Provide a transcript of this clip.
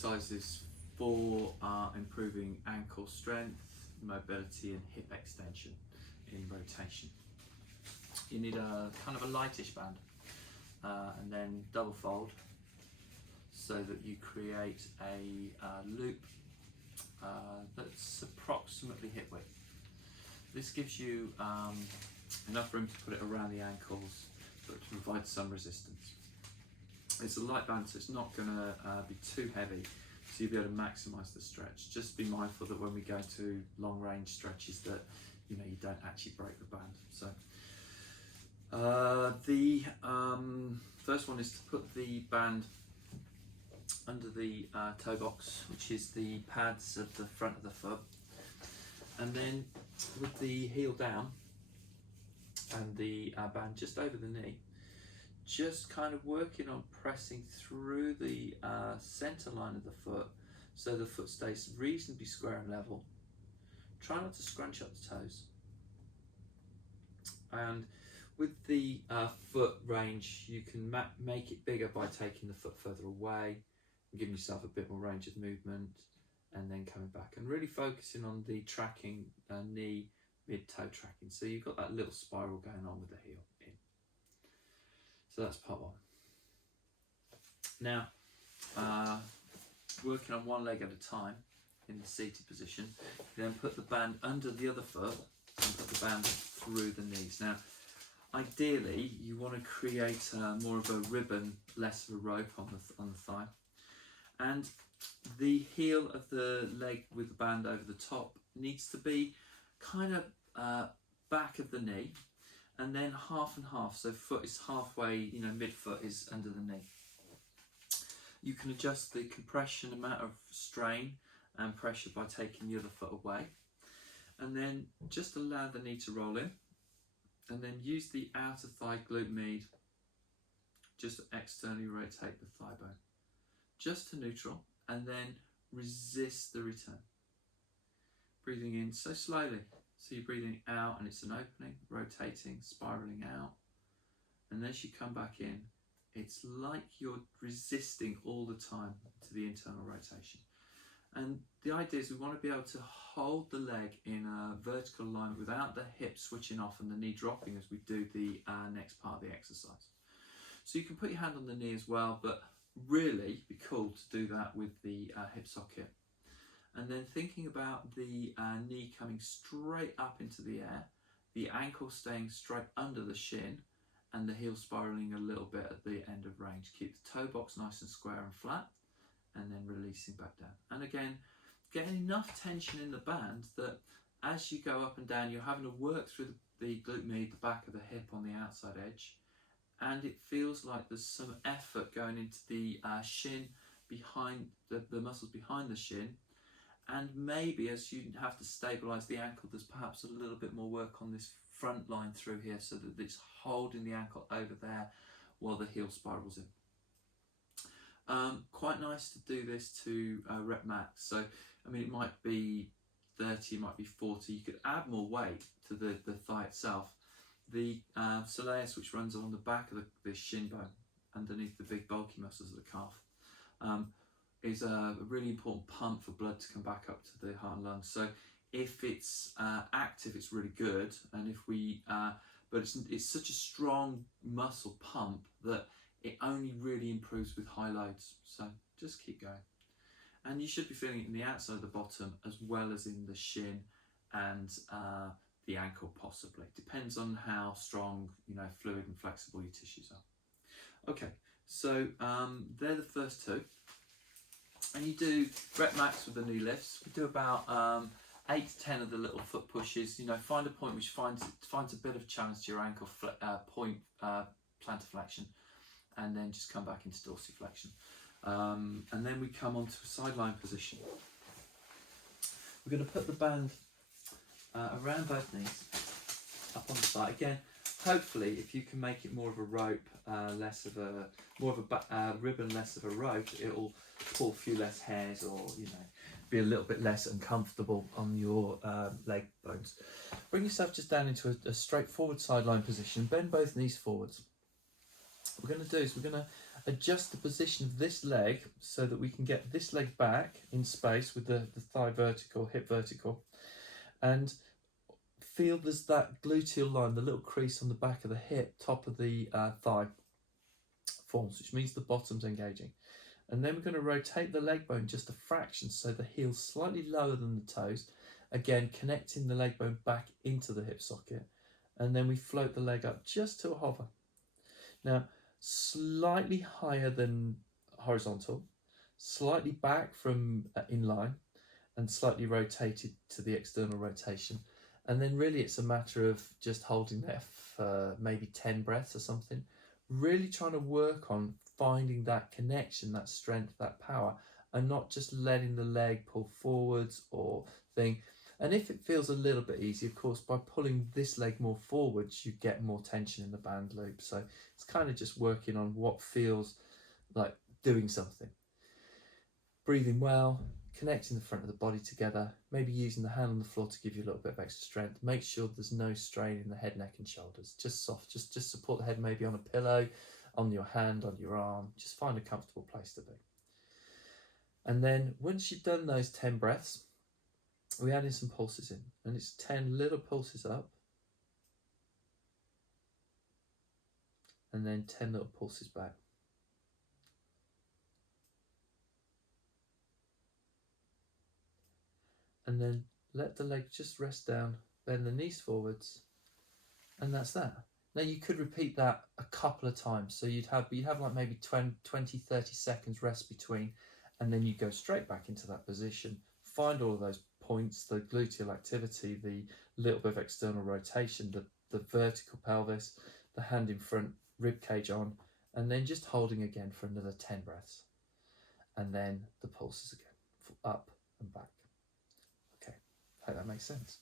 exercises for improving ankle strength, mobility and hip extension in rotation. You need a kind of a lightish band and then double fold so that you create a loop that's approximately hip width. This gives you enough room to put it around the ankles but to provide some resistance. It's a light band, so it's not going to be too heavy, so you'll be able to maximise the stretch. Just be mindful that when we go to long range stretches that you don't actually break the band. So the first one is to put the band under the toe box, which is the pads of the front of the foot, and then with the heel down and the band just over the knee, just kind of working on pressing through the center line of the foot so the foot stays reasonably square and level. Try not to scrunch up the toes. And with the foot range, you can make it bigger by taking the foot further away and giving yourself a bit more range of movement, and then coming back and really focusing on the tracking knee, mid-toe tracking. So you've got that little spiral going on with the heel in. So that's part one. Now, working on one leg at a time in the seated position, you then put the band under the other foot and put the band through the knees. Now, ideally, you want to create more of a ribbon, less of a rope on the thigh. And the heel of the leg with the band over the top needs to be kind of back of the knee, and then half and half, so foot is halfway, mid-foot is under the knee. You can adjust the compression amount of strain and pressure by taking the other foot away, and then just allow the knee to roll in, and then use the outer thigh glute med, just externally rotate the thigh bone, just to neutral, and then resist the return. Breathing in so slowly. So you're breathing out and it's an opening, rotating, spiraling out. And as you come back in, it's like you're resisting all the time to the internal rotation. And the idea is we want to be able to hold the leg in a vertical line without the hip switching off and the knee dropping as we do the next part of the exercise. So you can put your hand on the knee as well, but really be cool to do that with the hip socket. And then thinking about the knee coming straight up into the air, the ankle staying straight under the shin, and the heel spiraling a little bit at the end of range. Keep the toe box nice and square and flat, and then releasing back down. And again, getting enough tension in the band that as you go up and down, you're having to work through the glute med, the back of the hip on the outside edge, and it feels like there's some effort going into the shin behind, the muscles behind the shin. And maybe as you have to stabilise the ankle, there's perhaps a little bit more work on this front line through here so that it's holding the ankle over there while the heel spirals in. Quite nice to do this to rep max. So, I mean, it might be 30, it might be 40. You could add more weight to the thigh itself. The soleus, which runs along the back of the shin bone, underneath the big bulky muscles of the calf, is a really important pump for blood to come back up to the heart and lungs. So if it's active, it's really good, and if we, but it's such a strong muscle pump that it only really improves with high loads. So just keep going, and you should be feeling it in the outside of the bottom as well as in the shin and the ankle possibly. Depends on how strong, fluid and flexible your tissues are. Okay, so they're the first two. And you do rep max with the knee lifts. We do about 8 to 10 of the little foot pushes. Find a point which finds a bit of challenge to your ankle point, plantar flexion, and then just come back into dorsiflexion. And then we come onto a sideline position. We're going to put the band around both knees, up on the side. Again, hopefully, if you can make it more of a rope, more of a ribbon, less of a rope, it'll pull a few less hairs, or be a little bit less uncomfortable on your leg bones. Bring yourself just down into a straightforward sideline position. Bend both knees forwards. What we're going to do is we're going to adjust the position of this leg so that we can get this leg back in space with the thigh vertical, hip vertical, and feel there's that gluteal line, the little crease on the back of the hip, top of the thigh forms, which means the bottom's engaging. And then we're going to rotate the leg bone just a fraction so the heel's slightly lower than the toes, again connecting the leg bone back into the hip socket, and then we float the leg up just to a hover. Now, slightly higher than horizontal, slightly back from in line, and slightly rotated to the external rotation. And then really it's a matter of just holding there for maybe 10 breaths or something, really trying to work on finding that connection, that strength, that power, and not just letting the leg pull forwards or thing. And if it feels a little bit easy, of course, by pulling this leg more forwards, you get more tension in the band loop. So it's kind of just working on what feels like doing something. Breathing well, connecting the front of the body together, maybe using the hand on the floor to give you a little bit of extra strength. Make sure there's no strain in the head, neck and shoulders. Just soft, just support the head maybe on a pillow, on your hand, on your arm. Just find a comfortable place to be. And then once you've done those 10 breaths, we add in some pulses in, and it's 10 little pulses up, and then 10 little pulses back. And then let the leg just rest down, bend the knees forwards, and that's that. Now you could repeat that a couple of times, so you'd have like maybe 20, 30 seconds rest between, and then you go straight back into that position. Find all of those points, the gluteal activity, the little bit of external rotation, the vertical pelvis, the hand in front, rib cage on, and then just holding again for another 10 breaths. And then the pulses again, up and back. Okay, I hope that makes sense.